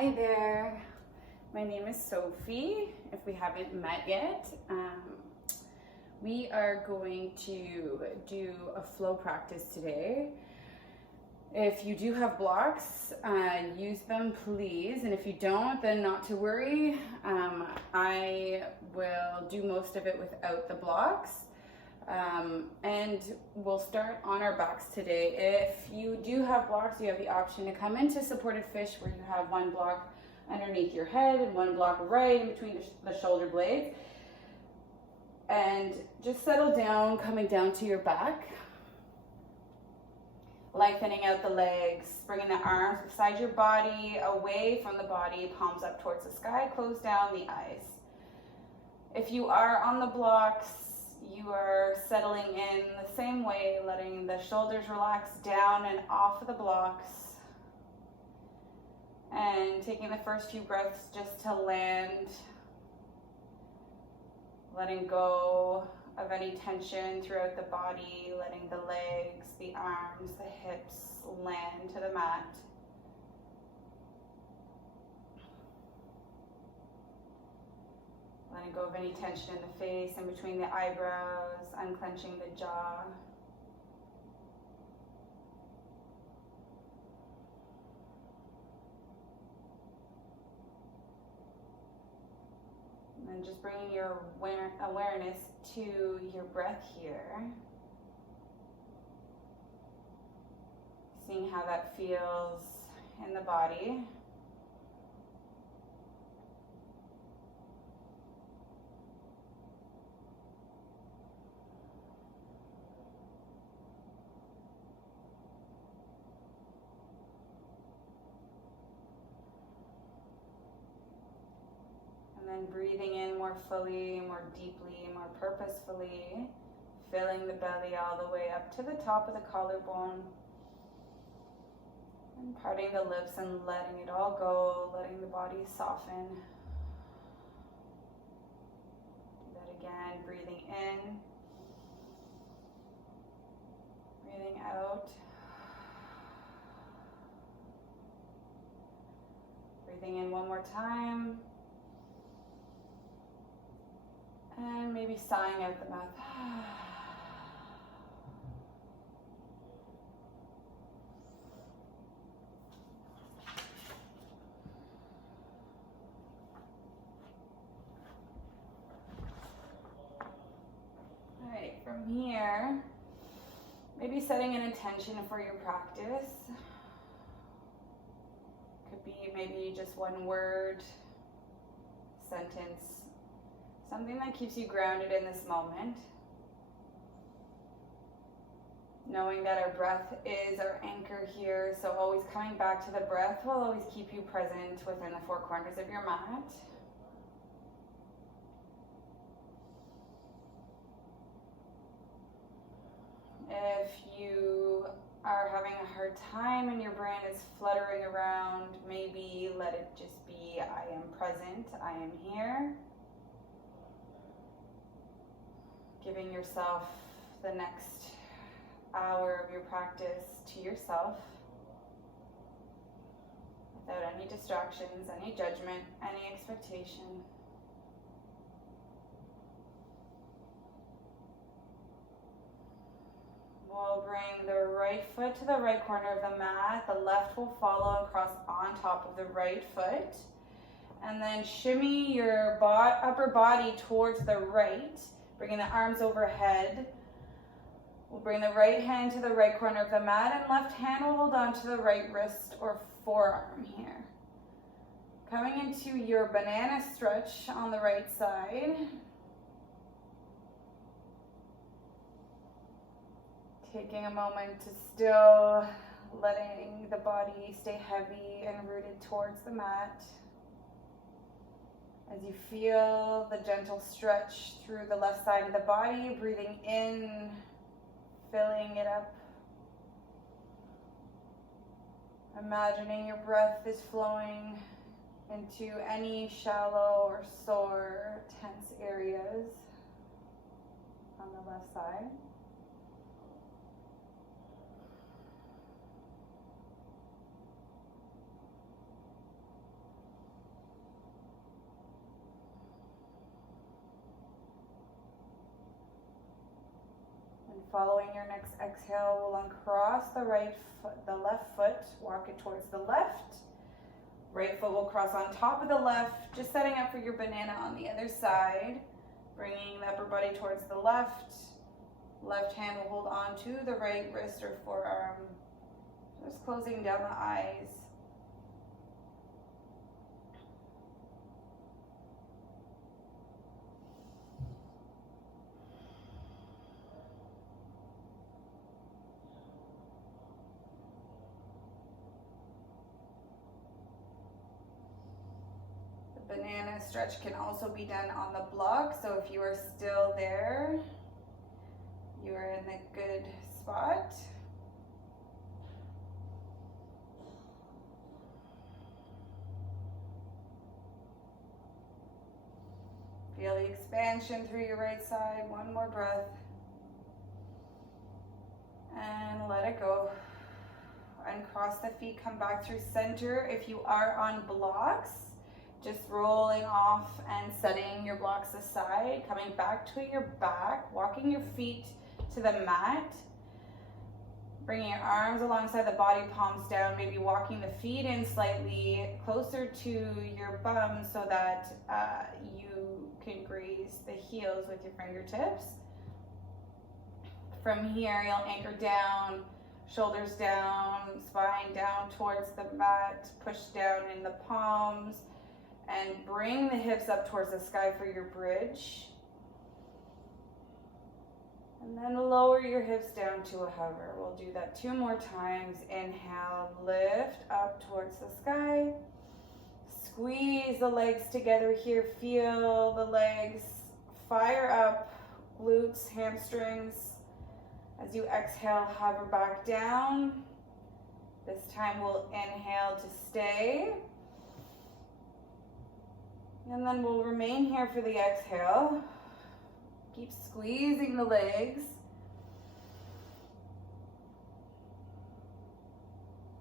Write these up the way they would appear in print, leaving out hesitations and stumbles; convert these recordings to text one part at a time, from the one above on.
Hi there, my name is Sophie, if we haven't met yet. We are going to do a flow practice today. If you do have blocks, use them please, and if you don't, then not to worry. I will do most of it without the blocks. And we'll start on our backs today. If you do have blocks, you have the option to come into supported fish where you have one block underneath your head and one block right in between the shoulder blades. And just settle down, coming down to your back. Lengthening out the legs, bringing the arms beside your body, away from the body, palms up towards the sky, close down the eyes. If you are on the blocks, you are settling in the same way, letting the shoulders relax down and off of the blocks. And taking the first few breaths just to land, letting go of any tension throughout the body, letting the legs, the arms, the hips land to the mat. Letting go of any tension in the face, in between the eyebrows, unclenching the jaw. And then just bringing your awareness to your breath here. Seeing how that feels in the body. And breathing in more fully, more deeply, more purposefully, filling the belly all the way up to the top of the collarbone. And parting the lips and letting it all go, letting the body soften. Do that again, breathing in, breathing out. Breathing in one more time. And maybe sighing out the mouth. All right, from here, maybe setting an intention for your practice. Could be maybe just one word, sentence. Something that keeps you grounded in this moment. Knowing that our breath is our anchor here, so always coming back to the breath will always keep you present within the four corners of your mat. If you are having a hard time and your brain is fluttering around, maybe let it just be, I am present, I am here. Giving yourself the next hour of your practice to yourself without any distractions, any judgment, any expectation. We'll bring the right foot to the right corner of the mat. The left will follow across on top of the right foot. And then shimmy your upper body towards the right. Bringing the arms overhead. We'll bring the right hand to the right corner of the mat and left hand will hold on to the right wrist or forearm here. Coming into your banana stretch on the right side. Taking a moment to still letting the body stay heavy and rooted towards the mat. As you feel the gentle stretch through the left side of the body, breathing in, filling it up. Imagining your breath is flowing into any shallow or sore, tense areas on the left side. Following your next exhale, we'll uncross the left foot, walk it towards the left. Right foot will cross on top of the left, just setting up for your banana on the other side. Bringing the upper body towards the left. Left hand will hold on to the right wrist or forearm. Just closing down the eyes. Banana stretch can also be done on the block, so if you are still there, you are in a good spot. Feel the expansion through your right side. One more breath. And let it go. Uncross the feet, come back through center. If you are on blocks, just rolling off and setting your blocks aside, coming back to your back, walking your feet to the mat, bringing your arms alongside the body, palms down, maybe walking the feet in slightly closer to your bum so that you can graze the heels with your fingertips. From here, you'll anchor down, shoulders down, spine down towards the mat, push down in the palms, and bring the hips up towards the sky for your bridge. And then lower your hips down to a hover. We'll do that 2 more times. Inhale, lift up towards the sky. Squeeze the legs together here. Feel the legs fire up, glutes, hamstrings. As you exhale, hover back down. This time we'll inhale to stay. And then we'll remain here for the exhale. Keep squeezing the legs.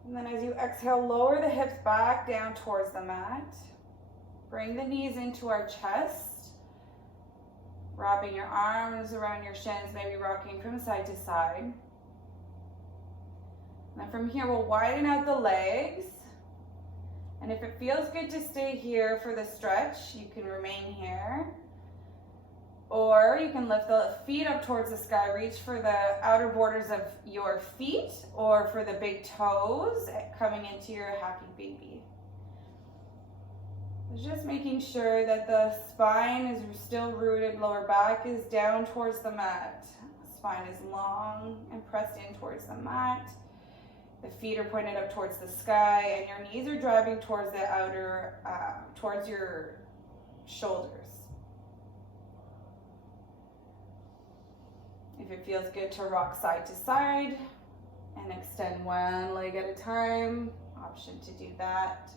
And then as you exhale, lower the hips back down towards the mat. Bring the knees into our chest. Wrapping your arms around your shins, maybe rocking from side to side. And then from here, we'll widen out the legs. And if it feels good to stay here for the stretch, you can remain here. Or you can lift the feet up towards the sky, reach for the outer borders of your feet or for the big toes coming into your happy baby. Just making sure that the spine is still rooted, lower back is down towards the mat. Spine is long and pressed in towards the mat. The feet are pointed up towards the sky and your knees are driving towards the outer, towards your shoulders. If it feels good to rock side to side and extend one leg at a time, option to do that.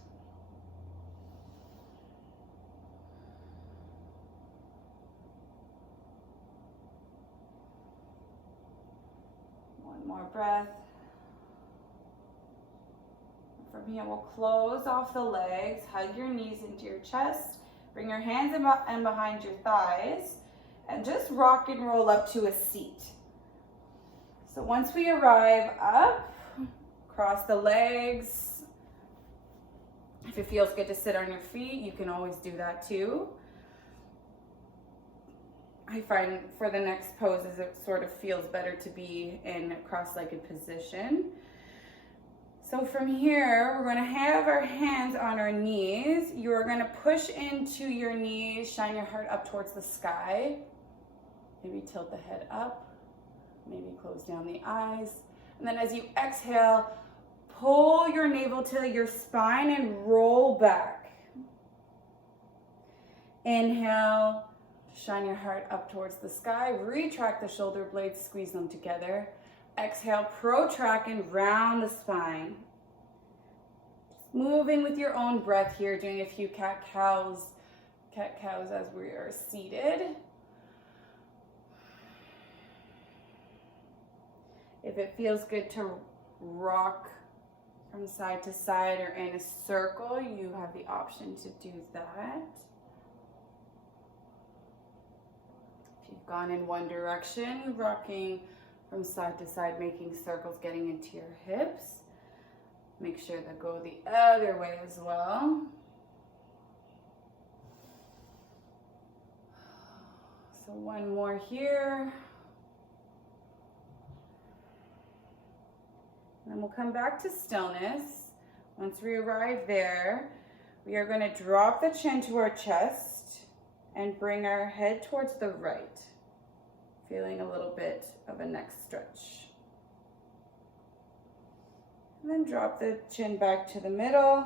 One more breath. From here, we'll close off the legs, hug your knees into your chest, bring your hands in behind your thighs, and just rock and roll up to a seat. So once we arrive up, cross the legs. If it feels good to sit on your feet, you can always do that too. I find for the next poses, it sort of feels better to be in a cross-legged position. So from here, we're gonna have our hands on our knees. You're gonna push into your knees, shine your heart up towards the sky. Maybe tilt the head up, maybe close down the eyes. And then as you exhale, pull your navel to your spine and roll back. Inhale, shine your heart up towards the sky. Retract the shoulder blades, squeeze them together. Exhale, protract and round the spine. Just moving with your own breath here, doing a few cat-cows as we are seated. If it feels good to rock from side to side or in a circle, you have the option to do that. If you've gone in one direction, rocking from side to side, making circles, getting into your hips. Make sure to go the other way as well. So one more here. And then we'll come back to stillness. Once we arrive there, we are going to drop the chin to our chest and bring our head towards the right, feeling a little bit of a neck stretch. And then drop the chin back to the middle,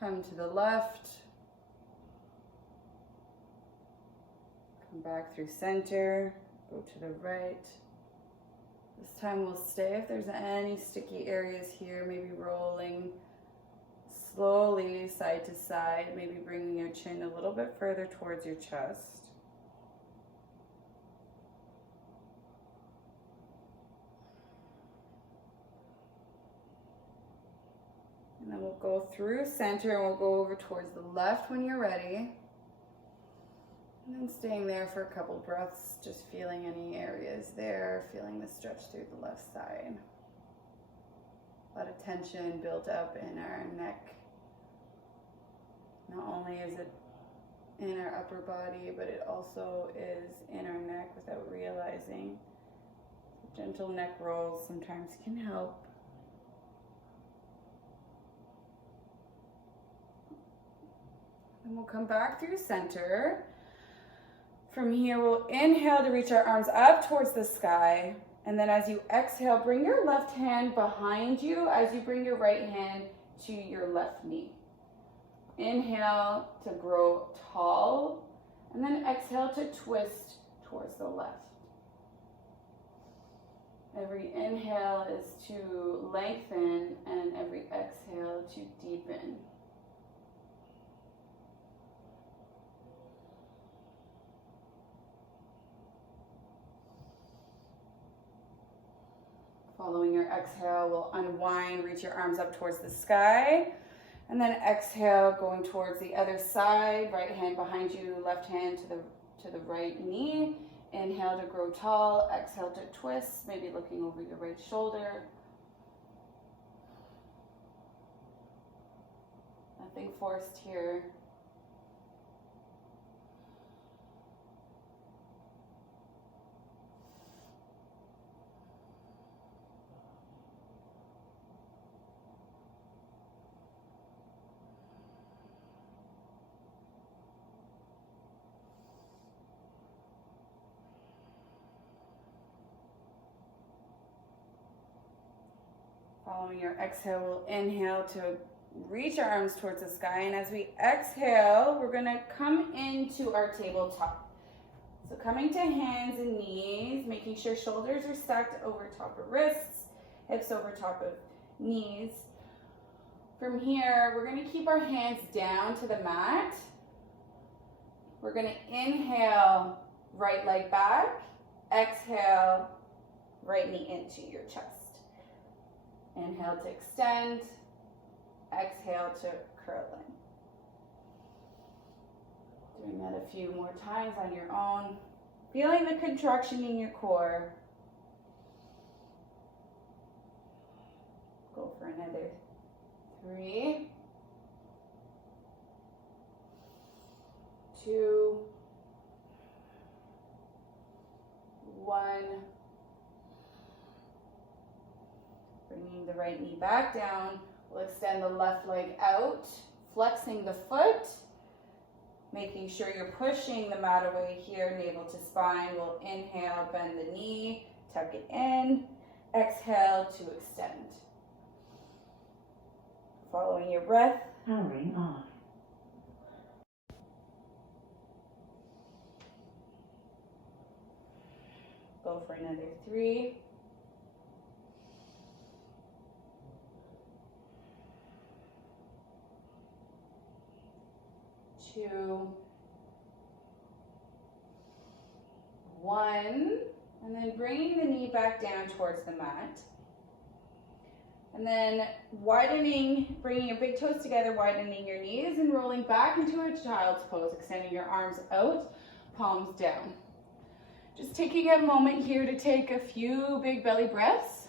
come to the left, come back through center, go to the right. This time we'll stay. If there's any sticky areas here, maybe rolling slowly side to side, maybe bringing your chin a little bit further towards your chest. And then we'll go through center and we'll go over towards the left when you're ready. And then staying there for a couple breaths, just feeling any areas there, feeling the stretch through the left side. A lot of tension built up in our neck. Not only is it in our upper body, but it also is in our neck without realizing. Gentle neck rolls sometimes can help. And we'll come back through center. From here, we'll inhale to reach our arms up towards the sky. And then as you exhale, bring your left hand behind you as you bring your right hand to your left knee. Inhale to grow tall, and then exhale to twist towards the left. Every inhale is to lengthen, and every exhale to deepen. Following your exhale, we'll unwind, reach your arms up towards the sky. And then exhale, going towards the other side, right hand behind you, left hand to the right knee. Inhale to grow tall, exhale to twist, maybe looking over your right shoulder. Nothing forced here. Following your exhale, we'll inhale to reach our arms towards the sky. And as we exhale, we're gonna come into our tabletop. So coming to hands and knees, making sure shoulders are stacked over top of wrists, hips over top of knees. From here, we're gonna keep our hands down to the mat. We're gonna inhale, right leg back. Exhale, right knee into your chest. Inhale to extend, exhale to curl in. Doing that a few more times on your own. Feeling the contraction in your core. Go for another 3, 2, 1. Bringing the right knee back down, we'll extend the left leg out, flexing the foot, making sure you're pushing the mat away here, navel to spine. We'll inhale, bend the knee, tuck it in, exhale to extend. Following your breath. Powering on. Go for another 3, 2, 1, and then bringing the knee back down towards the mat. And then widening, bringing your big toes together, widening your knees and rolling back into a child's pose, extending your arms out, palms down. Just taking a moment here to take a few big belly breaths.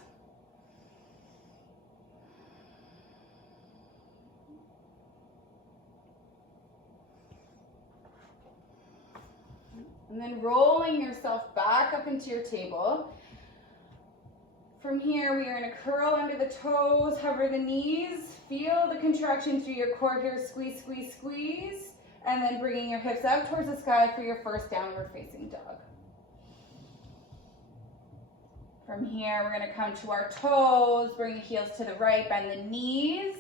And then rolling yourself back up into your table. From here, we are going to curl under the toes, hover the knees, feel the contraction through your core here, squeeze, squeeze, squeeze, and then bringing your hips up towards the sky for your first downward facing dog. From here, we're going to come to our toes, bring the heels to the right, bend the knees,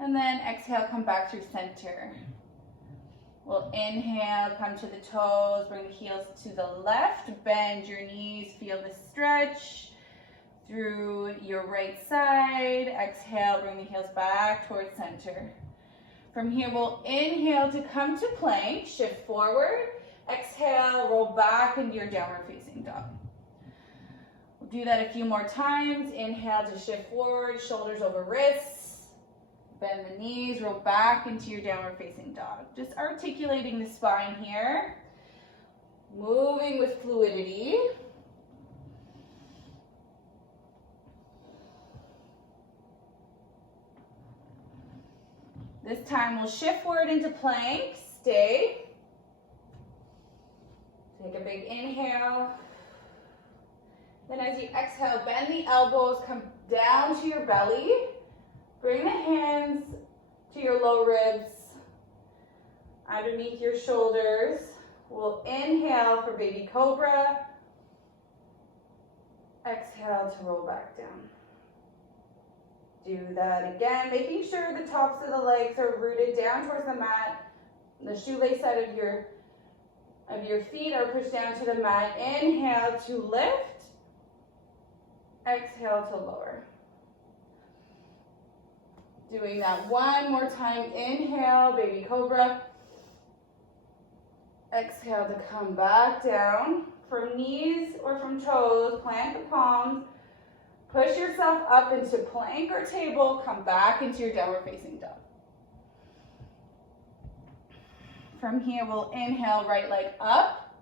and then exhale, come back through center. We'll inhale, come to the toes, bring the heels to the left, bend your knees, feel the stretch through your right side. Exhale, bring the heels back towards center. From here, we'll inhale to come to plank, shift forward. Exhale, roll back into your downward facing dog. We'll do that a few more times. Inhale to shift forward, shoulders over wrists. Bend the knees, roll back into your downward facing dog. Just articulating the spine here. Moving with fluidity. This time we'll shift forward into plank, stay. Take a big inhale. Then as you exhale, bend the elbows, come down to your belly. Bring the hands to your low ribs, underneath your shoulders. We'll inhale for baby cobra. Exhale to roll back down. Do that again, making sure the tops of the legs are rooted down towards the mat. The shoelace side of your feet are pushed down to the mat. Inhale to lift. Exhale to lower. Doing that one more time. Inhale, baby cobra. Exhale to come back down. From knees or from toes, plant the palms. Push yourself up into plank or table. Come back into your downward facing dog. From here, we'll inhale, right leg up.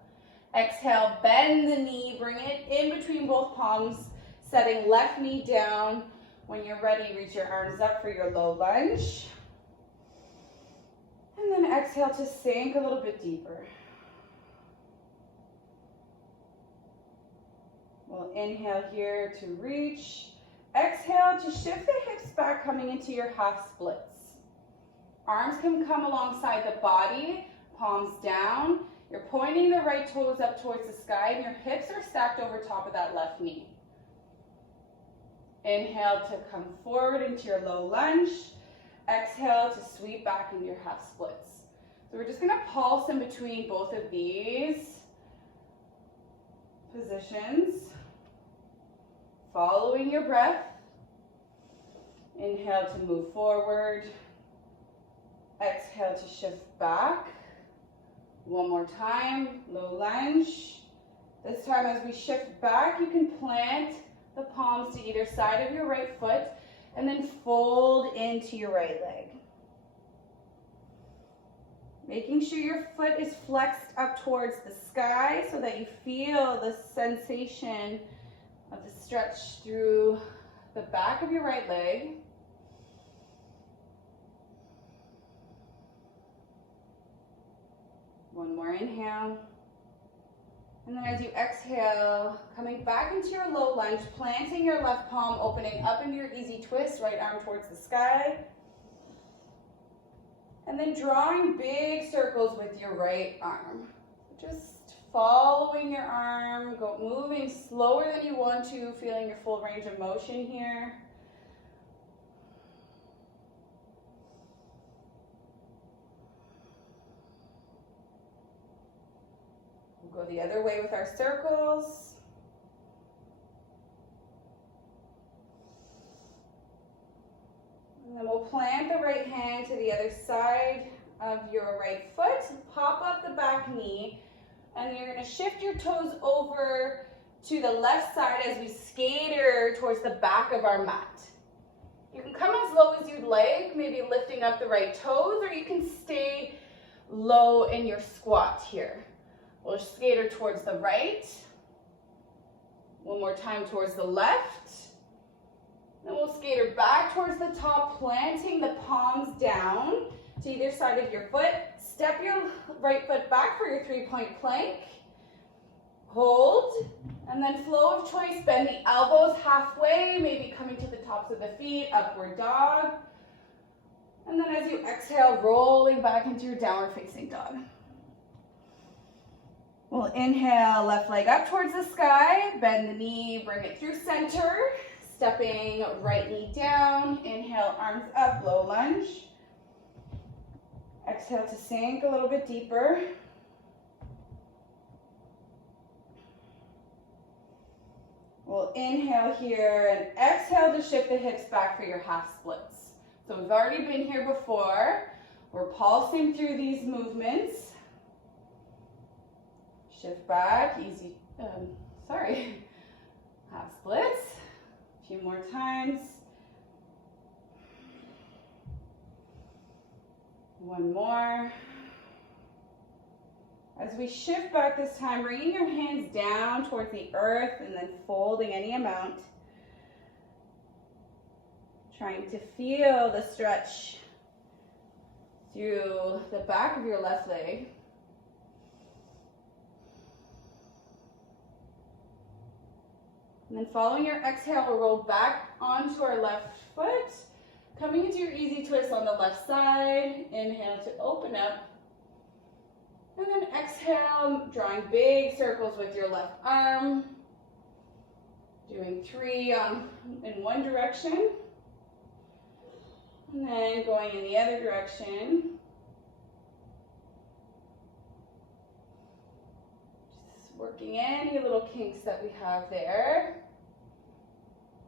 Exhale, bend the knee. Bring it in between both palms. Setting left knee down. When you're ready, reach your arms up for your low lunge. And then exhale to sink a little bit deeper. We'll inhale here to reach. Exhale to shift the hips back, coming into your half splits. Arms can come alongside the body, palms down. You're pointing the right toes up towards the sky, and your hips are stacked over top of that left knee. Inhale to come forward into your low lunge. Exhale to sweep back into your half splits. So we're just going to pulse in between both of these positions. Following your breath. Inhale to move forward. Exhale to shift back. One more time, low lunge. This time as we shift back, you can plant the palms to either side of your right foot and then fold into your right leg. Making sure your foot is flexed up towards the sky so that you feel the sensation of the stretch through the back of your right leg. One more inhale. And then as you exhale, coming back into your low lunge, planting your left palm, opening up into your easy twist, right arm towards the sky. And then drawing big circles with your right arm. Just following your arm, moving slower than you want to, feeling your full range of motion here. We'll go the other way with our circles. And then we'll plant the right hand to the other side of your right foot. Pop up the back knee. And you're going to shift your toes over to the left side as we skater towards the back of our mat. You can come as low as you'd like, maybe lifting up the right toes, or you can stay low in your squat here. We'll skater towards the right. One more time towards the left. Then we'll skater back towards the top, planting the palms down to either side of your foot. Step your right foot back for your 3-point plank. Hold, and then flow of choice, bend the elbows halfway, maybe coming to the tops of the feet, upward dog. And then as you exhale, rolling back into your downward facing dog. We'll inhale, left leg up towards the sky, bend the knee, bring it through center, stepping right knee down, inhale, arms up, low lunge. Exhale to sink a little bit deeper. We'll inhale here and exhale to shift the hips back for your half splits. So we've already been here before. We're pulsing through these movements. Shift back, easy, half splits. A few more times. One more. As we shift back this time, bringing your hands down towards the earth and then folding any amount. Trying to feel the stretch through the back of your left leg. And then following your exhale, we'll roll back onto our left foot. Coming into your easy twist on the left side. Inhale to open up. And then exhale, drawing big circles with your left arm. Doing 3 in one direction. And then going in the other direction. Just working any little kinks that we have there.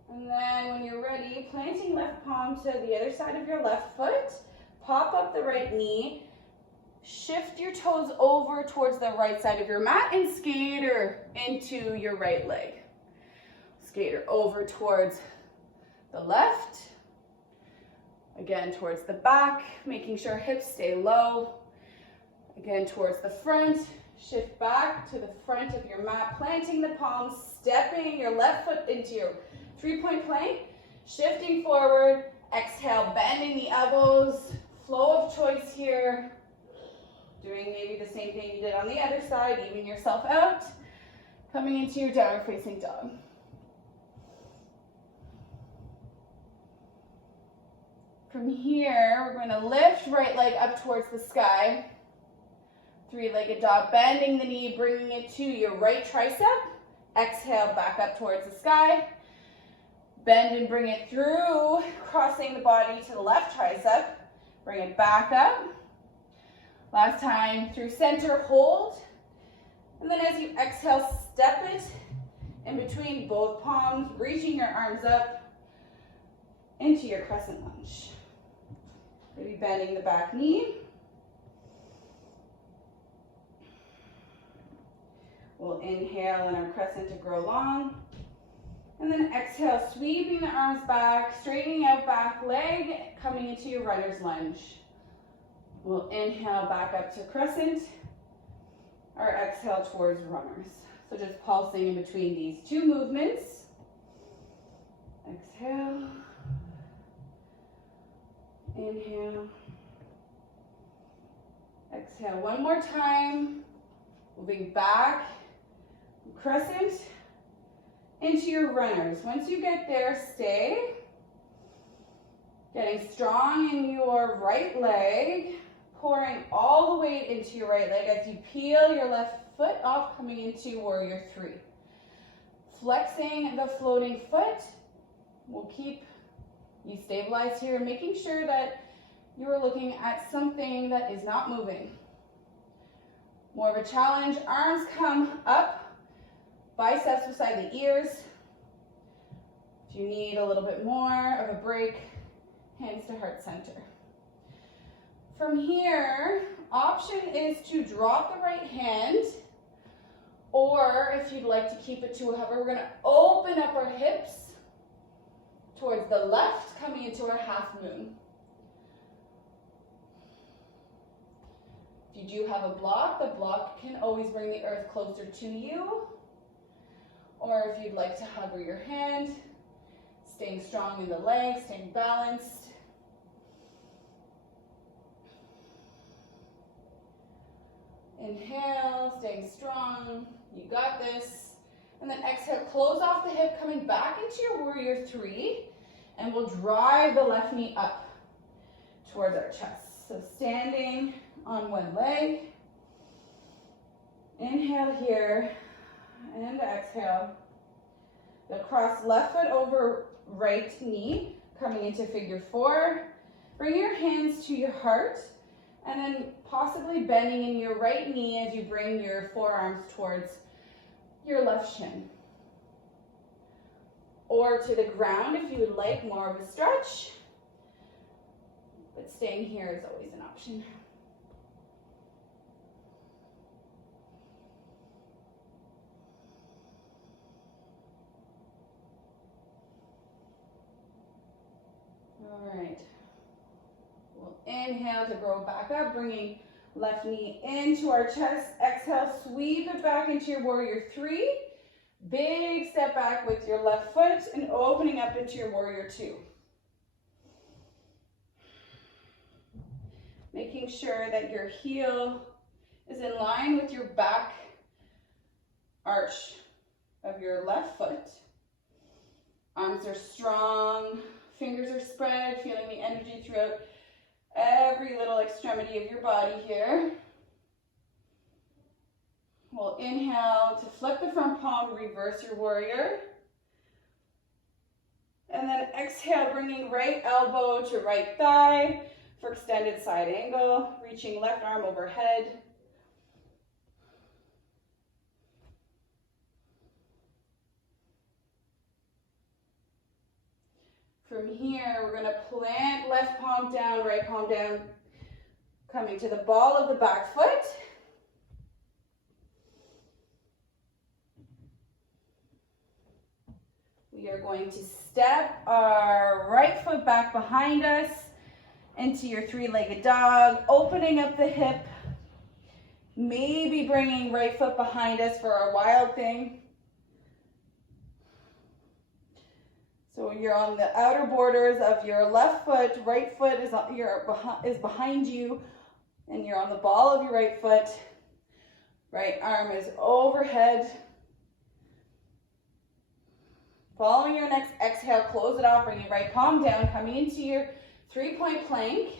And then when you're ready, planting left palm to the other side of your left foot. Pop up the right knee. Shift your toes over towards the right side of your mat and skater into your right leg. Skater over towards the left. Again, towards the back, making sure hips stay low. Again, towards the front. Shift back to the front of your mat, planting the palms, stepping your left foot into your 3-point plank. Shifting forward. Exhale, bending the elbows. Flow of choice here. Doing maybe the same thing you did on the other side, even yourself out. Coming into your downward facing dog. From here, we're going to lift right leg up towards the sky. 3-legged dog, bending the knee, bringing it to your right tricep. Exhale, back up towards the sky. Bend and bring it through, crossing the body to the left tricep. Bring it back up. Last time, through center, hold. And then as you exhale, step it in between both palms, reaching your arms up into your crescent lunge. Maybe bending the back knee. We'll inhale in our crescent to grow long. And then exhale, sweeping the arms back, straightening out back leg, coming into your runner's lunge. We'll inhale back up to crescent, or exhale towards runners. So just pulsing in between these two movements. Exhale. Inhale. Exhale one more time. Moving back, crescent, into your runners. Once you get there, stay. Getting strong in your right leg. Pouring all the weight into your right leg as you peel your left foot off, coming into warrior 3. Flexing the floating foot will keep you stabilized here, making sure that you are looking at something that is not moving. More of a challenge, arms come up, biceps beside the ears. If you need a little bit more of a break, hands to heart center. From here, option is to drop the right hand, or if you'd like to keep it to a hover, we're going to open up our hips towards the left, coming into our half moon. If you do have a block, the block can always bring the earth closer to you. Or if you'd like to hover your hand, staying strong in the legs, staying balanced. Inhale, staying strong. You got this. And then exhale, close off the hip, coming back into your warrior three. And we'll drive the left knee up towards our chest. So standing on one leg. Inhale here. And exhale. Then cross left foot over right knee, coming into figure four. Bring your hands to your heart, and then possibly bending in your right knee as you bring your forearms towards your left shin. Or to the ground if you would like more of a stretch. But staying here is always an option. All right. We'll inhale to grow back up, bringing left knee into our chest. Exhale, sweep it back into your warrior three. Big step back with your left foot and opening up into your warrior two. Making sure that your heel is in line with your back arch of your left foot. Arms are strong, fingers are spread, feeling the energy throughout every little extremity of your body here. We'll inhale to flip the front palm, reverse your warrior. And then exhale, bringing right elbow to right thigh for extended side angle, reaching left arm overhead. From here, we're going to plant left palm down, right palm down, coming to the ball of the back foot. We are going to step our right foot back behind us into your three-legged dog, opening up the hip, maybe bringing right foot behind us for our wild thing. So you're on the outer borders of your left foot, right foot is behind you, and you're on the ball of your right foot. Right arm is overhead. Following your next exhale, close it off, bring your right palm down, coming into your three-point plank.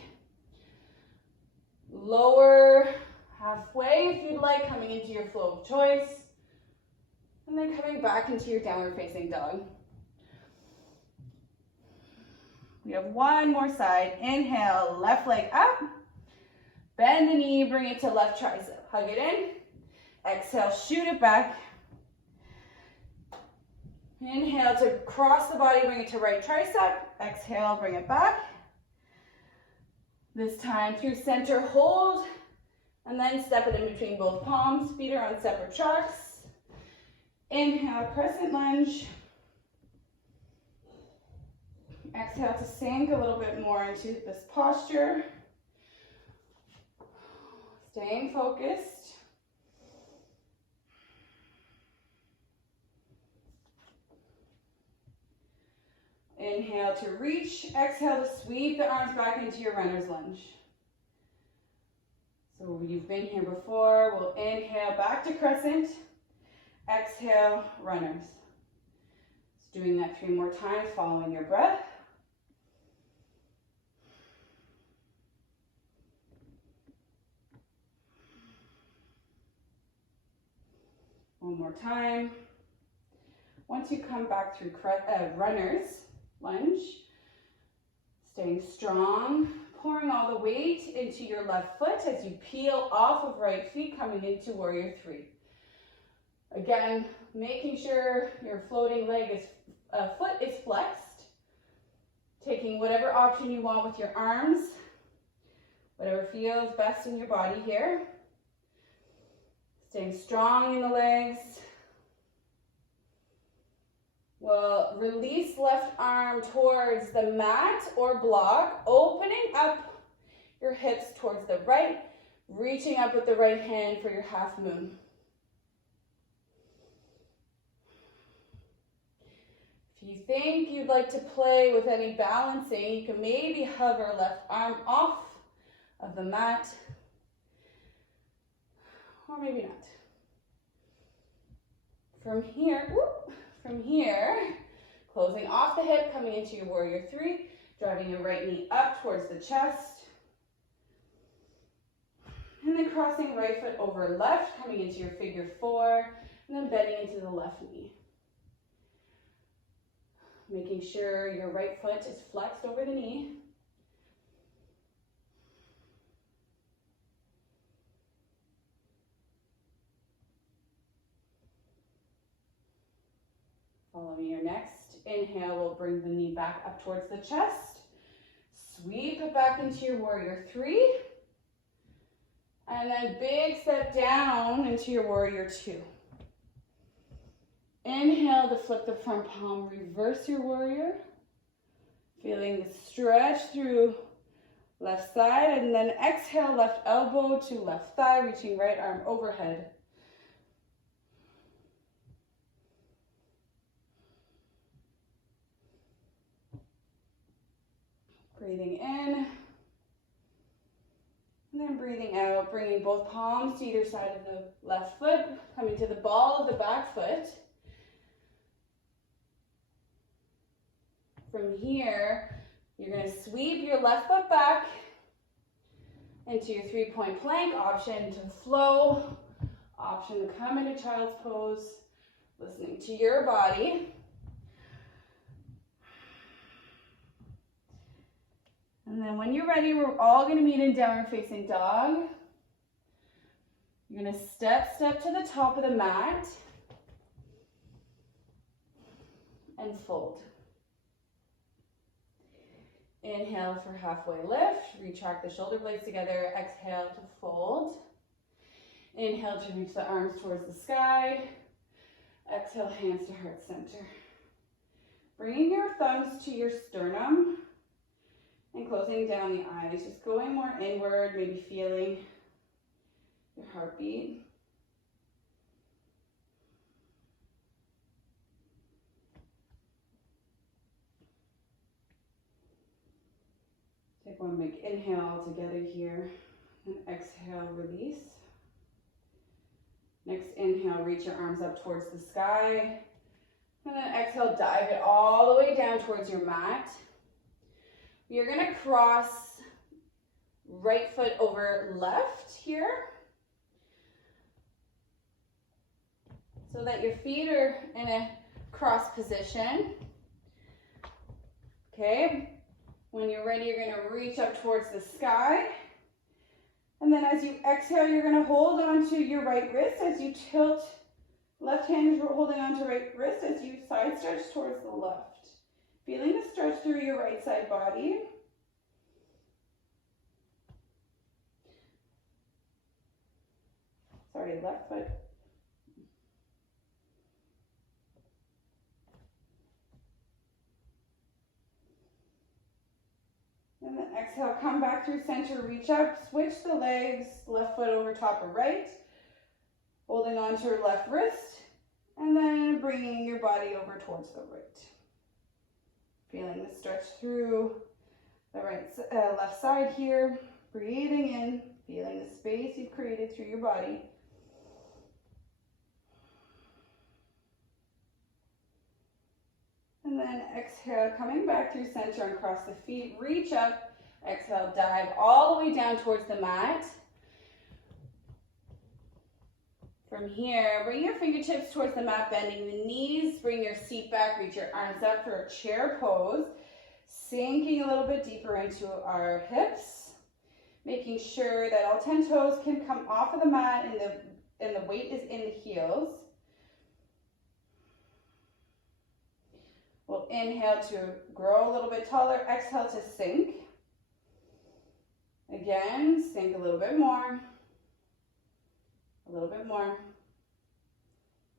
Lower halfway if you'd like, coming into your flow of choice. And then coming back into your downward facing dog. We have one more side. Inhale, left leg up. Bend the knee, bring it to left tricep. Hug it in. Exhale, shoot it back. Inhale to cross the body, bring it to right tricep. Exhale, bring it back. This time through center, hold, and then step it in between both palms. Feet are on separate tracks. Inhale, crescent lunge. Exhale to sink a little bit more into this posture. Staying focused. Inhale to reach, exhale to sweep the arms back into your runner's lunge. So you've been here before. We'll inhale back to crescent, exhale, runners. Just doing that 3 more times, following your breath. One more time. Once you come back through runners lunge, staying strong, pouring all the weight into your left foot as you peel off of right feet, coming into warrior three. Again, making sure your floating foot is flexed, taking whatever option you want with your arms, whatever feels best in your body here. Staying strong in the legs. We'll release left arm towards the mat or block, opening up your hips towards the right, Reaching up with the right hand for your half moon. If you think you'd like to play with any balancing, you can maybe hover left arm off of the mat, or maybe not. From here, closing off the hip, coming into your warrior three, driving your right knee up towards the chest, and then crossing right foot over left, coming into your figure four, and then bending into the left knee. Making sure your right foot is flexed over the knee. Following your next inhale, we'll bring the knee back up towards the chest. Sweep it back into your warrior three. And then big step down into your warrior two. Inhale to flip the front palm, reverse your warrior. Feeling the stretch through left side, and then exhale, left elbow to left thigh, reaching right arm overhead. Breathing in, and then breathing out, bringing both palms to either side of the left foot, coming to the ball of the back foot. From here, you're going to sweep your left foot back into your three-point plank, option to flow, option to come into child's pose, listening to your body. And then when you're ready, we're all going to meet in downward facing dog. You're going to step to the top of the mat and fold. Inhale for halfway lift, retract the shoulder blades together, exhale to fold. Inhale to reach the arms towards the sky, exhale hands to heart center. Bringing your thumbs to your sternum and closing down the eyes, just going more inward, maybe feeling your heartbeat. Take one big inhale together here, and exhale, release. Next inhale, reach your arms up towards the sky, and then exhale, dive it all the way down towards your mat. You're gonna cross right foot over left here, so that your feet are in a cross position. Okay. When you're ready, you're going to reach up towards the sky. And then as you exhale, you're going to hold on to your right wrist as you tilt. Left hand is holding on to right wrist as you side stretch towards the left. Feeling the stretch through your right side body. Sorry, left foot. And then exhale, come back through center, reach up, switch the legs, left foot over top of right, holding on to your left wrist, and then bringing your body over towards the right. Feeling the stretch through the left side here, breathing in, feeling the space you've created through your body. And then exhale, coming back through center and cross the feet, reach up, exhale, dive all the way down towards the mat. From here, bring your fingertips towards the mat, bending the knees, bring your seat back, reach your arms up for a chair pose, sinking a little bit deeper into our hips, making sure that all 10 toes can come off of the mat and the weight is in the heels. We'll inhale to grow a little bit taller, exhale to sink. Again, sink a little bit more, a little bit more,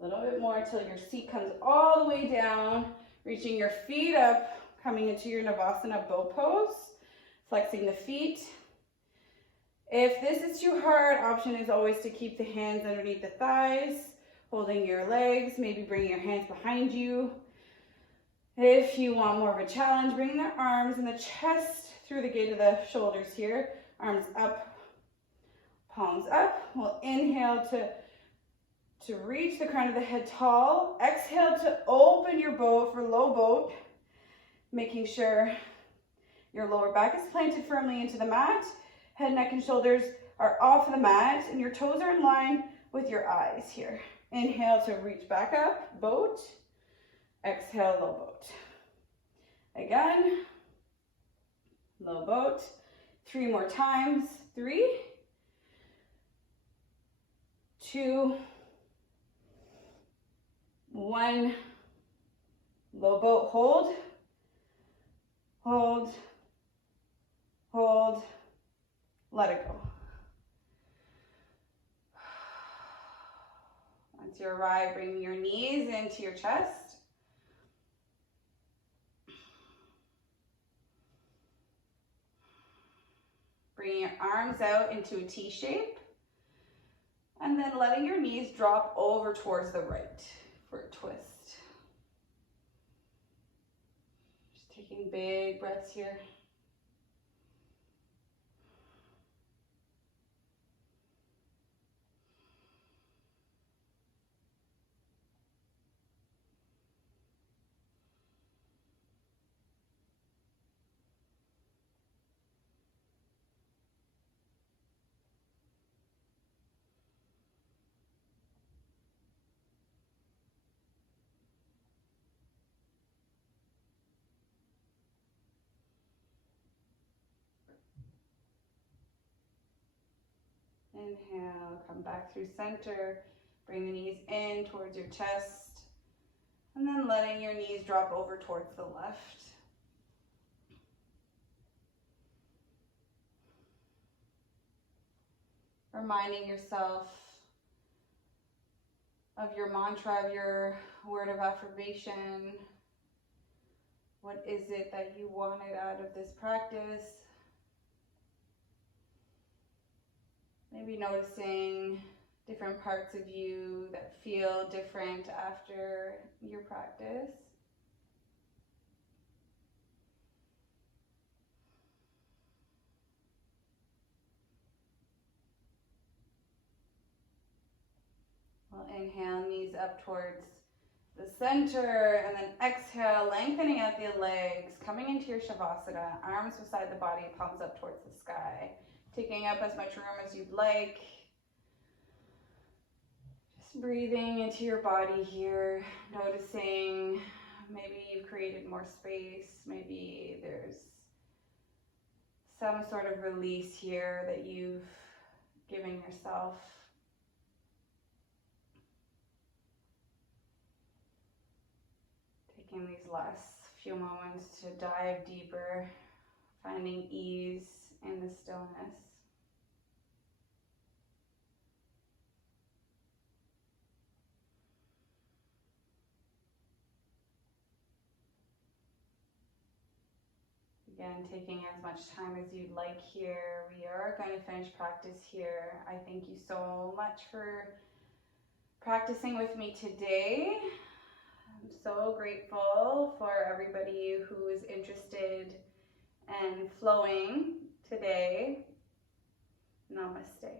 a little bit more until your seat comes all the way down, reaching your feet up, coming into your Navasana bow pose, flexing the feet. If this is too hard, option is always to keep the hands underneath the thighs, holding your legs, maybe bring your hands behind you. If you want more of a challenge, bring the arms and the chest through the gate of the shoulders here. Arms up, palms up. We'll inhale to reach the crown of the head tall. Exhale to open your boat for low boat, making sure your lower back is planted firmly into the mat. Head, neck, and shoulders are off the mat, and your toes are in line with your eyes here. Inhale to reach back up, boat. Exhale, low boat. Again, low boat. 3 more times. 3, 2, 1. Low boat, hold, hold, hold. Let it go. Once you arrive, bring your knees into your chest. Bringing your arms out into a T shape. And then letting your knees drop over towards the right for a twist. Just taking big breaths here. Inhale, come back through center. Bring the knees in towards your chest. And then letting your knees drop over towards the left. Reminding yourself of your mantra, of your word of affirmation. What is it that you wanted out of this practice? Maybe noticing different parts of you that feel different after your practice. We'll inhale, knees up towards the center, and then exhale, lengthening out the legs, coming into your Shavasana, arms beside the body, palms up towards the sky. Taking up as much room as you'd like. Just breathing into your body here, noticing maybe you've created more space, maybe there's some sort of release here that you've given yourself. Taking these last few moments to dive deeper, finding ease in the stillness. Again, taking as much time as you'd like here. We are going to finish practice here. I thank you so much for practicing with me today. I'm so grateful for everybody who is interested and flowing today. Namaste.